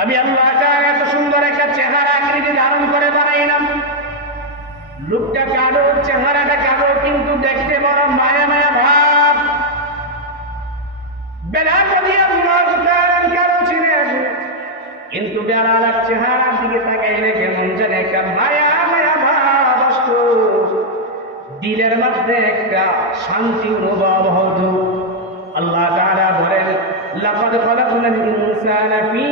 আমি আল্লাহ তাআলা এত সুন্দর একটা চেহারা আকৃতি ধারণ করে বানাইলাম। লোকটা কালো, চেহারাটা কালো, কিন্তু দেখতে বড় মায়া মায়া ভাব। বেলাল রাদিয়াল্লাহু তাআলা কালো ছিলেন, কিন্তু বেলালের চেহারার দিকে তাকাইলে কেমন যেন একটা মায়া মায়া ভাব আসতো, দিলের মধ্যে একটা শান্তি অনুভব হতো। আল্লাহ তাআলা বলেন, লাকাদ খালাকনাল ইনসানা ফী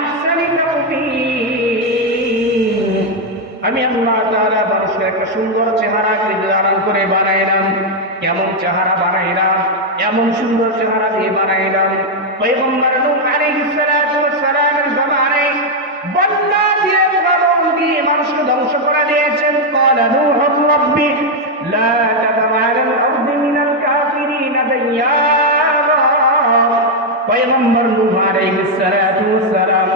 আহসানি তাকওয়ীম। আমি আল্লাহ তাআলা মানুষকে একটা সুন্দর চেহারা ধারণ করে বানাইলাম। কেমন চেহারা বানাইলাম? এমন সুন্দর চেহারা দিয়ে বানাইলাম, পয়গম্বর নূহ আলাইহিস সালাতু ওয়াস সালামের জামানায় বন্যা দিয়ে প্রবল দিয়ে মানুষকে ধ্বংস করে দিয়েছেন। ক্বালা নূহু রাব্বি লা তাযর আলাল আরদি মিনাল কাফিরিনা দাইয়ারা। পয়গম্বর নূহ আলাইহিস সালাতু ওয়াস সালাম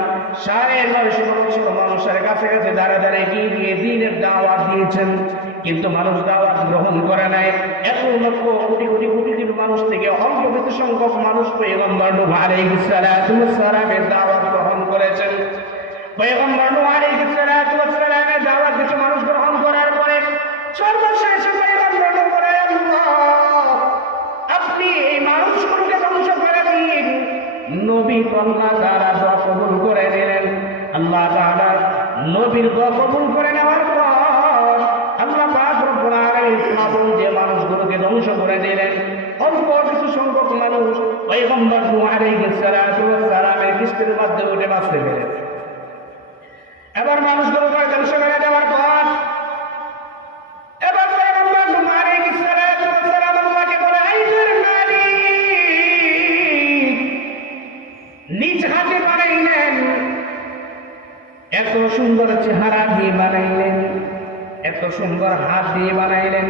950 বছর মানুষের কাছে কাছে দাঁড়িয়ে গিয়ে দ্বীনের দাওয়াত দিয়েছেন, কিন্তু মানুষ দাওয়াত গ্রহণ করে নাই। এত লক্ষ কোটি কোটি কোটি কোটি মানুষ থেকে অল্প কিছু সংখ্যক মানুষ পয়গম্বর নূহ আলাইহিস সালাতু ওয়াস সালামের দাওয়াত গ্রহণ করেছেন। পয়গম্বর নূহ আলাইহিস সালাতু ওয়াস সালামের দাওয়াত কিছু মানুষ গ্রহণ করার পরে সর্বশেষে পয়গম্বর নূহ বলেন, আল্লাহ আপনি এই মানুষগুলোকে ধ্বংস করে দিন। নবী আল্লাহ তাআলা দোয়া কবুল করে নিলেন। আল্লাহ তাআলা নবীর দোয়া কবুল করে নেওয়ার পর আল্লাহ পাক রব্বুল আলামিন যে মানুষগুলোকে ধ্বংস করে দিলেন, অল্প কিছু সংখ্যক মানুষ পয়গম্বর নূহ আলাইহিস সালাতু ওয়াস সালামের কিস্তির মধ্যে উঠে বাঁচতে পেরেছে। এবার মানুষগুলোকে ধ্বংস করে দেওয়ার পর এবার পয়গম্বর নূহ আলাইহিস সালাতু ওয়াস সালাম আল্লাহকে বলে, আইদের মালিক, নিজ হাতে বানাইলেন, এত সুন্দর চেহারা দিয়ে বানাইলেন, এত সুন্দর হাত দিয়ে বানাইলেন,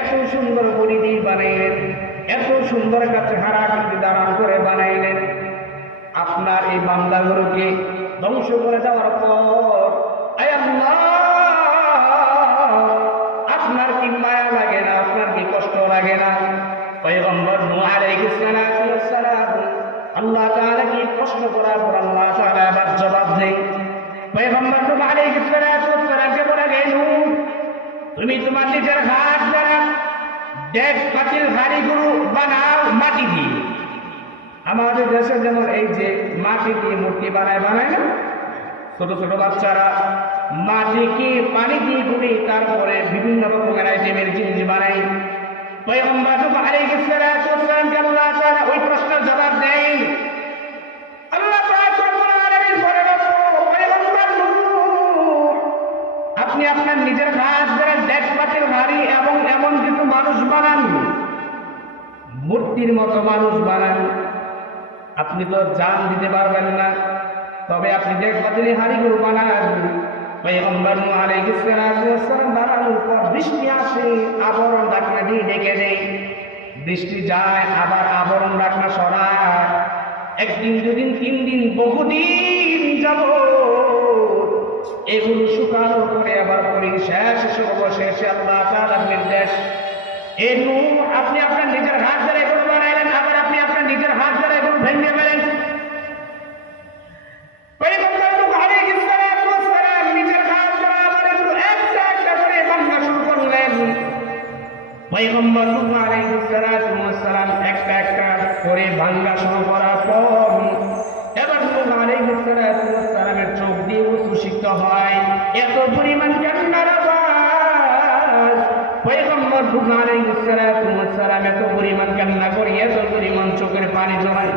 এত সুন্দর বডি দিয়ে বানাইলেন, এত সুন্দর একটা চেহারা আকৃতি ধারণ করে বানাইলেন। আপনার এই বান্দাগুলোকে ধ্বংস করে দেওয়ার পর আয় আল্লাহ, আপনার কি মায়া লাগে না? আপনার কি কষ্ট লাগে না? পয়গম্বর নূহ আলাইহিস সালাতু ওয়াস সালাম আল্লাহ তাআলা কি প্রশ্ন করার পর আল্লাহ তাআলা আবার জবাব দেয়। পয়গম্বর নূহ আলাইহিস সালাতু ওয়াস সালামকে বলে, নূহ তুমি তোমার নিজের হাত দ্বারা দেখ পাতিল হাড়িগুলো বানাও মাটি দিয়ে। আমাদের দেশে যেমন এই যে মাটি দিয়ে মূর্তি বানায় না, ছোট ছোট বাচ্চারা মাটিকে পানি দিয়ে গুলি তারপরে বিভিন্ন রকমের আইটেমের জিনিস বানায়। পয়গম্বর নূহ আলাইহিস সালাতু ওয়াস সালামকে আল্লাহ তাআলা ওই প্রশ্নের জবাব দেন। আল্লাহ পাক রব্বুল আলামিন বলেন, পয়গম্বর নূহ আপনি আপনার নিজের হাত দ্বারা দেখ পাতিল হাড়ি এবং এমন কিছু মানুষ বানান, মূর্তির মতো মানুষ বানান। আপনি তো জান দিতে পারবেন না, তবে আপনি দেখ পাতিল হাড়িগুলো বানান। পয়গম্বর নূহ আলাইহিস সালাতু ওয়াস সালাম বানানোর পর বৃষ্টি আসে, আবরণ ঢাকনা দিয়ে ঢেকে দেয়। বৃষ্টি যায়, আবার আবরণ ঢাকনা সরায়। একদিন, দুদিন, 3 দিন, বহুদিন যাব এগুলো শুকানোর পরে আবার শেষে অবশেষে আল্লাহ তাআলার নির্দেশ, এ নূহ আপনি আপনার নিজের হাত দ্বারা এগুলো বানাইলেন, আবার আপনি আপনার নিজের হাত দ্বারা এগুলো ভেঙে ফেলেন। পয়গম্বর নূহ আলাইহিস সালাতু ওয়াস সালাম নিজের হাত দ্বারা আবার এগুলো একটা একটা করে ভাঙা শুরু করলেন। পয়গম্বর নূহ আলাইহিস সালাতু ওয়াস সালাম একটা একটা করে ভাঙা শুরু করার পর এবার নূহ আলাইহিস সালাতু ওয়াস সালামের চোখ দিয়ে উচ্ছ্বসিত হয়, এত পরিমাণ কান্নার আওয়াজ। পয়গম্বর নূহ আলাইহিস সালাতু ওয়াস সালাম এত পরিমাণ কান্না করে, এত পরিমাণ চোখের পানি জড়ায়।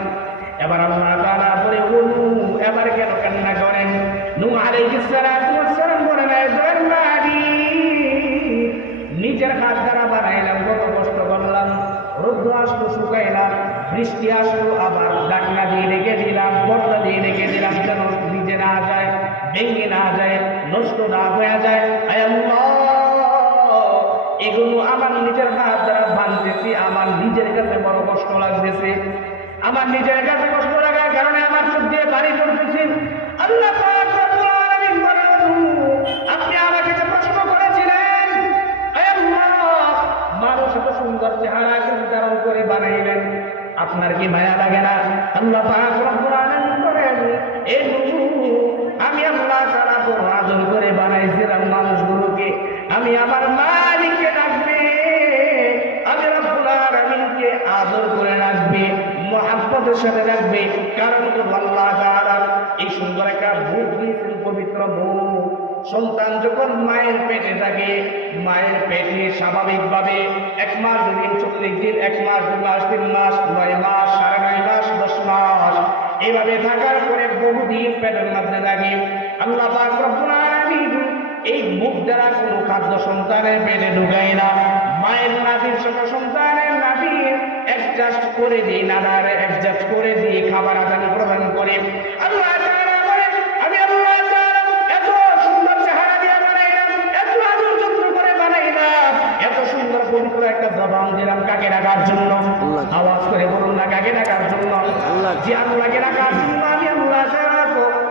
এবার আল্লাহ তাআলা বলে, ও নূহ এবার কেন কান্না করেন? নূহ আলাইহিস সালাতু ওয়াস সালাম বলেন, নিজের হাত দ্বারা বানাইলাম, কত কষ্ট করলাম, রৌদ্র আসলো শুকাইলাম, বৃষ্টি আসলো আবার ঢাকনা দিয়ে রেখে দিলাম, পর্দা দিয়ে রেখে দিলাম, যেন ভিজে না যায়, ভেঙে না যায়, নষ্ট না হয়ে যায়। আয় আল্লাহ, এগুলো আমার নিজের হাত দ্বারা বানতেছি, আমার নিজের কাছে বড় কষ্ট লাগতেছে। আমার নিজের কাছে কষ্ট লাগার কারণে আমার চোখ দিয়ে পানি ঝরতেছে। আল্লাহ পাক রব্বুল আলামিন বলেন, আপনি আমাকে যে প্রশ্ন করেছিলেন, আয় আল্লাহ মানুষ এত সুন্দর চেহারা ধারণ করে বানাইলেন, আপনার কি মায়া লাগে না? আল্লাহ পাক রব্বুল আলামিন বলেন, এই নূহ মহব্বতের সাথে রাখবে। কারণ আল্লাহ তাআলা এই সুন্দর একটা মুখ দিয়েছেন, পবিত্র মুখ। সন্তান যখন মায়ের পেটে থাকে, মায়ের পেটে স্বাভাবিকভাবে 1 মাস 2 দিন 40 দিন, 1 মাস 2 মাস 3 মাস 9 মাস 9.5 মাস 10 মাস এইভাবে থাকার পরে বহুদিন পেটের মধ্যে থাকে। আল্লাহ পাক রব্বুল আলামিন এই মুখ দ্বারা কোনো খাদ্য সন্তানের পেটে ঢুকায় না। মায়ের নাভির সাথে সন্তানের নাভি অ্যাডজাস্ট করে দিয়ে, নানারে অ্যাডজাস্ট করে দিয়ে খাবার আদান প্রদান করে। আল্লাহ তাআলা বলেন, আমি আল্লাহ তাআলা এত সুন্দর চেহারা দিয়ে বানাইলাম, এত আদর যত্ন করে বানাইলাম, এত সুন্দর পবিত্র একটা জবান দিলাম কাকে রাখার জন্য? আওয়াজ করে বলুন না, কাকে রাখার জন্য? যে আল্লাহকে রাখার জন্য আমি আল্লাহ তাআলা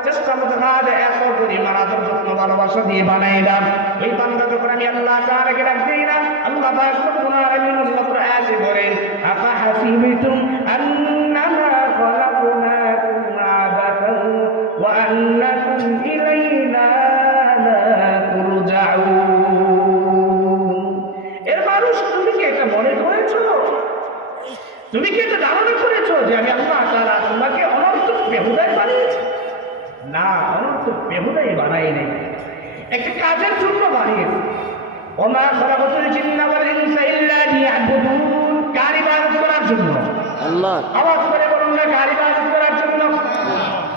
চেষ্টা মতো এত পরিমাণ আদর যত্ন ভালোবাসা দিয়ে বানাইলাম। ওই বান্দা যখন আমি আল্লাহ তাআলাকে রাখতেই না, আল্লাহ পাক রব্বুল আলামিন আল্লাহর আয়াতে বলেন, আফা হাসিবতুম আন্নামা খালাকনাকুম আবাতান ওয়া আন্নাকুম ইলাইনা লা তুরজাউন। এর মানুষ, তুমি কি এটা মনে করেছো? তুমি কি এটা ধারণা করেছো যে আমি আল্লাহ তাআলা তোমাকে অনর্থক বেহুদাই বানিয়েছি? না, অনর্থক বেহুদাই বানাই নাই, একটা কাজের জন্য বানিয়েছি। ওমা খালাকাতুল জিন্না ওয়াল ইনসা ইল্লা লিয়াবুদুন, কার ইবাদত করার জন্য। আল্লাহ আওয়াজ করে বলুন না, কার ইবাদত করার জন্য।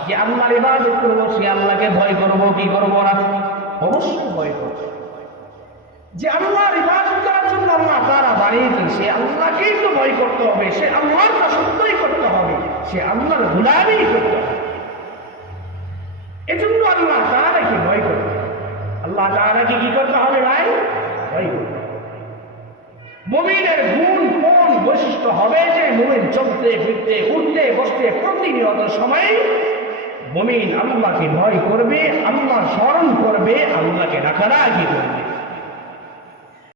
যে আল্লাহর ইবাদত করবো, সে আল্লাহকে ভয় করবো কি করবো না? অবশ্যই ভয় করবো। যে আল্লাহর ইবাদত করার জন্য আল্লাহ তাআলা বানিয়েছেন, সে আল্লাহকেই তো ভয় করতে হবে, সে আল্লাহর দাসত্বই করতে হবে, সে আল্লাহর গোলামি করতে হবে। এজন্য আল্লাহ তাআলাকে ভয় করতে হবে। আল্লাহ তাআলাকে কি করতে হবে ভাই? ভয় করতে হবে। মুমিনের গুণ কোন বৈশিষ্ট্য হবে যে মুমিন চলতে ফিরতে উঠতে বসতে প্রতিনিয়ত সময় মুমিন আল্লাহকে ভয় করবে, আল্লাহর স্মরণ করবে, আল্লাহকে ডাকাডাকি করবে।